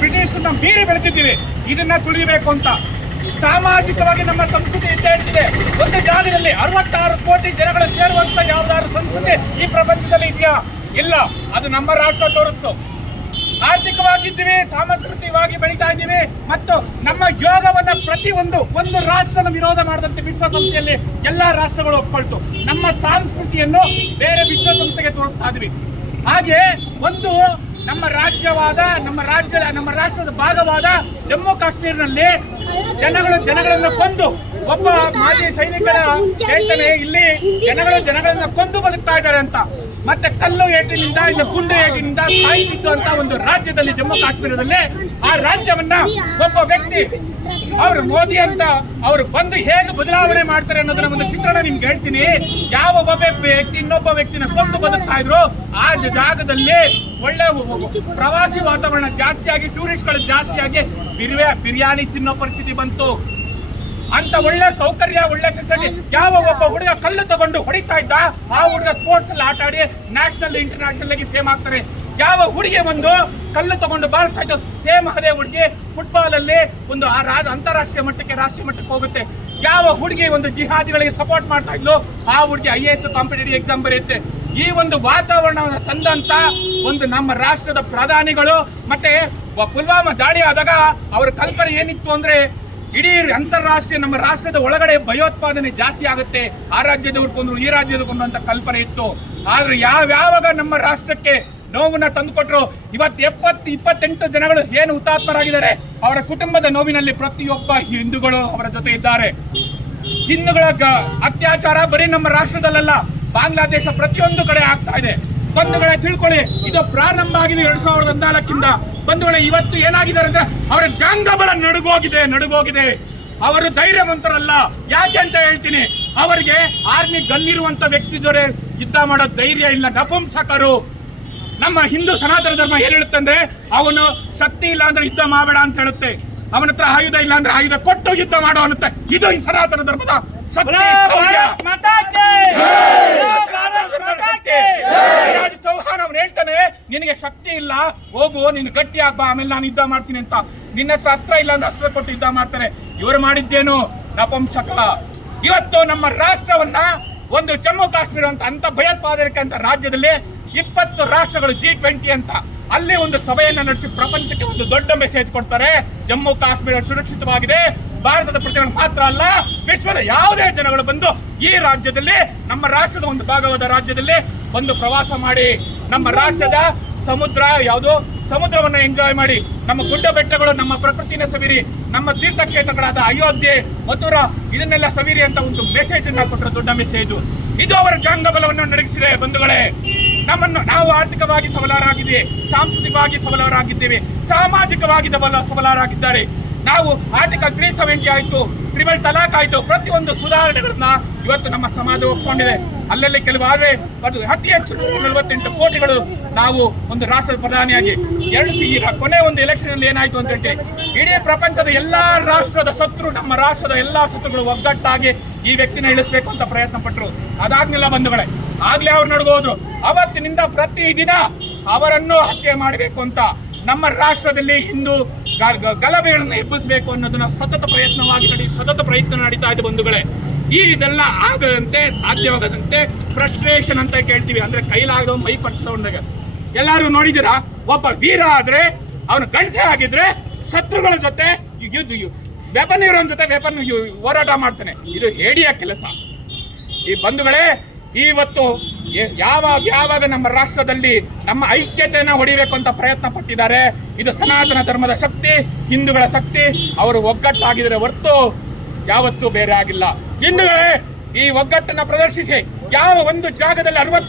ಬ್ರಿಟಿಷರನ್ನ ಮೀರಿ ಬೆಳೆದಿದ್ದೀವಿ. ಇದನ್ನ ತುಳಿಬೇಕು ಅಂತ ಸಾಮಾಜಿಕವಾಗಿ ನಮ್ಮ ಸಂಸ್ಕೃತಿ ಇದ್ದೇ ಇರ್ತಿದೆ. ಒಂದು ಜಾಗದಲ್ಲಿ 66 ಕೋಟಿ ಜನಗಳು ಸೇರುವಂತ ಯಾವ್ದಾದ್ರು ಸಂಸ್ಕೃತಿ ಈ ಪ್ರಪಂಚದಲ್ಲಿ ಇದೆಯಾ? ಇಲ್ಲ. ಅದು ನಮ್ಮ ರಾಷ್ಟ್ರ ತೋರಿಸ್ತು. ಆರ್ಥಿಕವಾಗಿದ್ದೀವಿ, ಸಾಂಸ್ಕೃತಿಕವಾಗಿ ಬೆಳೀತಾ ಇದ್ದೀವಿ. ಮತ್ತು ನಮ್ಮ ಯೋಗವನ್ನ ಒಂದು ರಾಷ್ಟ್ರನ ವಿರೋಧ ಮಾಡದಂತೆ ವಿಶ್ವಸಂಸ್ಥೆಯಲ್ಲಿ ಎಲ್ಲಾ ರಾಷ್ಟ್ರಗಳು ಒಪ್ಕೊಳ್ತು. ನಮ್ಮ ಸಂಸ್ಕೃತಿಯನ್ನು ಬೇರೆ ವಿಶ್ವಸಂಸ್ಥೆಗೆ ತೋರಿಸ್ತಾ ಇದ್ವಿ. ಹಾಗೆ ಒಂದು ನಮ್ಮ ರಾಷ್ಟ್ರದ ಭಾಗವಾದ ಜಮ್ಮು ಕಾಶ್ಮೀರನಲ್ಲಿ ಜನಗಳನ್ನು ಕೊಂದು ಒಬ್ಬ ಮಾಜಿ ಸೈನಿಕರ ಹೇಳ್ತಾನೆ, ಇಲ್ಲಿ ಜನಗಳನ್ನ ಕೊಂದು ಬದುಕ್ತಾ ಇದ್ದಾರೆ ಅಂತ. ಮತ್ತೆ ಕಲ್ಲು ಏಟಿನಿಂದ ಗುಂಡು ಏಟಿನಿಂದ ಸಾಯ್ತಿದ್ದು ಅಂತ ಒಂದು ರಾಜ್ಯದಲ್ಲಿ, ಜಮ್ಮು ಕಾಶ್ಮೀರದಲ್ಲಿ, ಆ ರಾಜ್ಯವನ್ನ ಒಬ್ಬ ವ್ಯಕ್ತಿ ಅವರು ಮೋದಿ ಅಂತ ಅವರು ಬಂದು ಹೇಗೆ ಬದಲಾವಣೆ ಮಾಡ್ತಾರೆ ಅನ್ನೋದನ್ನ ಒಂದು ಚಿತ್ರಣ ನಿಮ್ಗೆ ಹೇಳ್ತೀನಿ. ಯಾವ ಒಬ್ಬ ವ್ಯಕ್ತಿ ಇನ್ನೊಬ್ಬ ವ್ಯಕ್ತಿನ ಕೊಂದು ಬದುಕ್ತಾ ಇದ್ರು, ಆ ಜಾಗದಲ್ಲಿ ಒಳ್ಳೆ ಪ್ರವಾಸಿ ವಾತಾವರಣ ಜಾಸ್ತಿಯಾಗಿ, ಟೂರಿಸ್ಟ್ಗಳು ಜಾಸ್ತಿಯಾಗಿ ಬಿರಿಯಾನಿ ತಿನ್ನೋ ಪರಿಸ್ಥಿತಿ ಬಂತು. ಅಂತ ಒಳ್ಳೆ ಸೌಕರ್ಯ, ಒಳ್ಳೆ ಫೆಸಿಲಿಟಿ. ಯಾವ ಒಬ್ಬ ಹುಡುಗ ಕಲ್ಲು ತಗೊಂಡು ಹೊಡಿತಾ ಇದ್ದ, ಆ ಹುಡುಗ ಸ್ಪೋರ್ಟ್ಸ್ ಅಲ್ಲಿ ಆಟ ಆಡಿ ನ್ಯಾಷನಲ್ ಇಂಟರ್ನ್ಯಾಷನಲ್ ಆಗಿ ಫೇಮ್ ಆಗ್ತಾರೆ. ಯಾವ ಹುಡುಗಿ ಒಂದು ಕಲ್ಲು ತಗೊಂಡು ಬಾರಿಸ್ತಾ ಇದ್ದು, ಸೇಮ್ ಅದೇ ಹುಡುಗಿ ಫುಟ್ಬಾಲ್ ಅಲ್ಲಿ ಒಂದು ಅಂತಾರಾಷ್ಟ್ರೀಯ ಮಟ್ಟಕ್ಕೆ, ರಾಷ್ಟ್ರೀಯ ಮಟ್ಟಕ್ಕೆ ಹೋಗುತ್ತೆ. ಯಾವ ಹುಡುಗಿ ಒಂದು ಜಿಹಾದಿಗಳಿಗೆ ಸಪೋರ್ಟ್ ಮಾಡ್ತಾ ಇದ್ಲು, ಆ ಹುಡುಗಿ IAS ಕಾಂಪಿಟೇಟಿವ್ ಎಕ್ಸಾಮ್ ಬರೆಯುತ್ತೆ. ಈ ಒಂದು ವಾತಾವರಣವನ್ನು ತಂದಂತ ಒಂದು ನಮ್ಮ ರಾಷ್ಟ್ರದ ಪ್ರಧಾನಿಗಳು. ಮತ್ತೆ ಪುಲ್ವಾಮಾ ದಾಳಿ ಆದಾಗ ಅವರ ಕಲ್ಪನೆ ಏನಿತ್ತು ಅಂದ್ರೆ, ಇಡೀ ಅಂತಾರಾಷ್ಟ್ರೀಯ ನಮ್ಮ ರಾಷ್ಟ್ರದ ಒಳಗಡೆ ಭಯೋತ್ಪಾದನೆ ಜಾಸ್ತಿ ಆಗುತ್ತೆ, ಆ ರಾಜ್ಯದವ್ರು ಕೊಂದ್ರು, ಈ ರಾಜ್ಯದವ್ರು ಅಂತ ಕಲ್ಪನೆ ಇತ್ತು. ಆದ್ರೆ ಯಾವಾಗ ನಮ್ಮ ರಾಷ್ಟ್ರಕ್ಕೆ ನೋವನ್ನ ತಂದುಕೊಟ್ರು, ಇವತ್ತು 28 ಜನಗಳು ಏನು ಹುತಾತ್ಮರಾಗಿದ್ದಾರೆ, ಅವರ ಕುಟುಂಬದ ನೋವಿನಲ್ಲಿ ಪ್ರತಿಯೊಬ್ಬ ಹಿಂದೂಗಳು ಅವರ ಜೊತೆ ಇದ್ದಾರೆ. ಹಿಂದೂಗಳ ಅತ್ಯಾಚಾರ ಬರೀ ನಮ್ಮ ರಾಷ್ಟ್ರದಲ್ಲ, ಬಾಂಗ್ಲಾದೇಶ ಪ್ರತಿಯೊಂದು ಕಡೆ ಆಗ್ತಾ ಇದೆ. ಬಂಧುಗಳೇ ತಿಳ್ಕೊಳ್ಳಿ, ಇದು ಪ್ರಾರಂಭ ಆಗಿದೆ 2014 ಬಂಧುಗಳೇ. ಇವತ್ತು ಏನಾಗಿದ್ದಾರೆ ಅಂದ್ರೆ, ಅವರ ಜಂಗಬಲ ನಡುಗೋಗಿದೆ. ಅವರು ಧೈರ್ಯವಂತರಲ್ಲ. ಯಾಕೆ ಅಂತ ಹೇಳ್ತೀನಿ, ಅವರಿಗೆ ಆರ್ಮಿ ಗನ್ನಿರುವಂತ ವ್ಯಕ್ತಿ ಜೊತೆ ಯುದ್ಧ ಮಾಡೋ ಧೈರ್ಯ ಇಲ್ಲ, ನಪುಂಸಕರು. ನಮ್ಮ ಹಿಂದೂ ಸನಾತನ ಧರ್ಮ ಏನ್ ಹೇಳುತ್ತೆ ಅಂದ್ರೆ, ಅವನು ಶಕ್ತಿ ಇಲ್ಲ ಅಂದ್ರೆ ಯುದ್ಧ ಮಾಡಬೇಡ ಅಂತ ಹೇಳುತ್ತೆ, ಅವನ ಹತ್ರ ಆಯುಧ ಇಲ್ಲ ಅಂದ್ರೆ ಆಯುಧ ಕೊಟ್ಟು ಯುದ್ಧ ಮಾಡೋ ಅನ್ನುತ್ತೆ. ಇದು ಈ ಸನಾತನ ಧರ್ಮದ ಚೌಹಾನ್ ಅವನು ಹೇಳ್ತಾನೆ, ನಿನಗೆ ಶಕ್ತಿ ಇಲ್ಲ, ಹೋಗು, ನೀನು ಗಟ್ಟಿ ಆಗ್ಬಾ, ಆಮೇಲೆ ನಾನು ಯುದ್ಧ ಮಾಡ್ತೀನಿ ಅಂತ. ನಿನ್ನ ಅಸ್ತ್ರ ಇಲ್ಲ ಅಂದ್ರೆ ಅಸ್ತ್ರ ಕೊಟ್ಟು ಯುದ್ಧ ಮಾಡ್ತಾರೆ. ಇವರು ಮಾಡಿದ್ದೇನು? ನಪುಂಸಕ. ಇವತ್ತು ನಮ್ಮ ರಾಷ್ಟ್ರವನ್ನ ಒಂದು ಜಮ್ಮು ಕಾಶ್ಮೀರ ಅಂತ ಭಯೋತ್ಪಾದಕ ಅಂತ ರಾಜ್ಯದಲ್ಲಿ 20 ರಾಷ್ಟ್ರಗಳು G20 ಅಂತ ಅಲ್ಲಿ ಒಂದು ಸಭೆಯನ್ನ ನಡೆಸಿ ಪ್ರಪಂಚಕ್ಕೆ ಒಂದು ದೊಡ್ಡ ಮೆಸೇಜ್ ಕೊಡ್ತಾರೆ. ಜಮ್ಮು ಕಾಶ್ಮೀರ ಸುರಕ್ಷಿತವಾಗಿದೆ. ಭಾರತದ ಪ್ರಜೆಗಳು ಮಾತ್ರ ಅಲ್ಲ, ವಿಶ್ವದ ಯಾವುದೇ ಜನಗಳು ಬಂದು ಈ ರಾಜ್ಯದಲ್ಲಿ, ನಮ್ಮ ರಾಷ್ಟ್ರದ ಒಂದು ಭಾಗವಾದ ರಾಜ್ಯದಲ್ಲಿ ಬಂದು ಪ್ರವಾಸ ಮಾಡಿ, ನಮ್ಮ ರಾಷ್ಟ್ರದ ಸಮುದ್ರವನ್ನ ಎಂಜಾಯ್ ಮಾಡಿ, ನಮ್ಮ ಗುಡ್ಡ ಬೆಟ್ಟಗಳು, ನಮ್ಮ ಪ್ರಕೃತಿನ ಸವಿರಿ, ನಮ್ಮ ತೀರ್ಥಕ್ಷೇತ್ರಗಳಾದ ಅಯೋಧ್ಯೆ, ಮಥುರಾ, ಇದನ್ನೆಲ್ಲ ಸವಿರಿ ಅಂತ ಒಂದು ಮೆಸೇಜ್ ಅನ್ನ ಕೊಟ್ಟರೆ, ದೊಡ್ಡ ಮೆಸೇಜ್. ಇದು ಅವರ ಜಂಗಬಲವನ್ನು ನಡೆಸಿದೆ. ಬಂಧುಗಳೇ, ನಾವು ಆರ್ಥಿಕವಾಗಿ ಸಬಲರಾಗಿದ್ದೇವೆ, ಸಾಂಸ್ಕೃತಿಕವಾಗಿ ಸಬಲರಾಗಿದ್ದೇವೆ, ಸಾಮಾಜಿಕವಾಗಿ ಸಬಲರಾಗಿದ್ದಾರೆ. ನಾವು ಆರ್ಟಿಕಲ್ 370 ಆಯ್ತು, ತ್ರಿಬಲ್ ತಲಾಕ್ ಆಯ್ತು, ಪ್ರತಿಯೊಂದು ಸುಧಾರಣೆಗಳನ್ನ ಇವತ್ತು ನಮ್ಮ ಸಮಾಜ ಒಪ್ಕೊಂಡಿದೆ. ಅಲ್ಲಲ್ಲಿ ಕೆಲವು ಆದ್ರೆ ಅತಿ ಹೆಚ್ಚು 148 ಕೋಟಿಗಳು ನಾವು ಒಂದು ರಾಷ್ಟ್ರದ ಪ್ರಧಾನಿಯಾಗಿ ಕೊನೆ ಒಂದು ಎಲೆಕ್ಷನ್ ಅಲ್ಲಿ ಏನಾಯ್ತು ಅಂತ ಹೇಳಿ, ಇಡೀ ಪ್ರಪಂಚದ ಎಲ್ಲಾ ರಾಷ್ಟ್ರದ ಶತ್ರು, ನಮ್ಮ ರಾಷ್ಟ್ರದ ಎಲ್ಲಾ ಶತ್ರುಗಳು ಒಗ್ಗಟ್ಟಾಗಿ ಈ ವ್ಯಕ್ತಿನ ಇಳಿಸ್ಬೇಕು ಅಂತ ಪ್ರಯತ್ನ ಪಟ್ಟರು. ಅದಾಗ್ಲಿಲ್ಲ ಬಂಧುಗಳೇ. ಆಗ್ಲೇ ಅವ್ರು ನಡ್ಗೋದ್ರು. ಅವತ್ತಿನಿಂದ ಪ್ರತಿದಿನ ಅವರನ್ನು ಹತ್ಯೆ ಮಾಡಬೇಕು ಅಂತ ನಮ್ಮ ರಾಷ್ಟ್ರದಲ್ಲಿ ಹಿಂದೂ ಗಲಭೆಗಳನ್ನು ಎಬ್ಬಿಸಬೇಕು ಅನ್ನೋದನ್ನ ಸತತ ಪ್ರಯತ್ನ ನಡೀತಾ ಇದೆ ಬಂಧುಗಳೇ. ಇದೆಲ್ಲ ಆಗದಂತೆ, ಸಾಧ್ಯವಾಗದಂತೆ ಫ್ರಸ್ಟ್ರೇಷನ್ ಅಂತ ಕೇಳ್ತೀವಿ, ಅಂದ್ರೆ ಕೈಲಾಗದ ಮೈ ಪಡಿಸಿದವನಾಗ. ಎಲ್ಲಾರು ನೋಡಿದಿರಾ, ಒಬ್ಬ ವೀರ ಆದ್ರೆ, ಅವನು ಗಂಡಸೆ ಆಗಿದ್ರೆ ಶತ್ರುಗಳ ಜೊತೆ ವೆಪನ್ ಇರೋನ್ ಜೊತೆ ವೆಪನ್ ಹೋರಾಟ ಮಾಡ್ತಾನೆ. ಇದು ಹೇಡಿಯ ಕೆಲಸ. ಈ ಬಂಧುಗಳೇ, ಇವತ್ತು ಯಾವಾಗ ನಮ್ಮ ರಾಷ್ಟ್ರದಲ್ಲಿ ನಮ್ಮ ಐಕ್ಯತೆಯನ್ನು ಹೊಡಿಬೇಕು ಅಂತ ಪ್ರಯತ್ನ ಪಟ್ಟಿದ್ದಾರೆ, ಇದು ಸನಾತನ ಧರ್ಮದ ಶಕ್ತಿ, ಹಿಂದೂಗಳ ಶಕ್ತಿ. ಅವರು ಒಗ್ಗಟ್ಟಾಗಿದ್ದಾರೆ ಹೊರತು ಯಾವತ್ತೂ ಬೇರೆ ಆಗಿಲ್ಲ. ಹಿಂದೂಗಳೇ, ಈ ಒಗ್ಗಟ್ಟನ್ನ ಪ್ರದರ್ಶಿಸಿ ಯಾವ ಒಂದು ಜಾಗದಲ್ಲಿ 60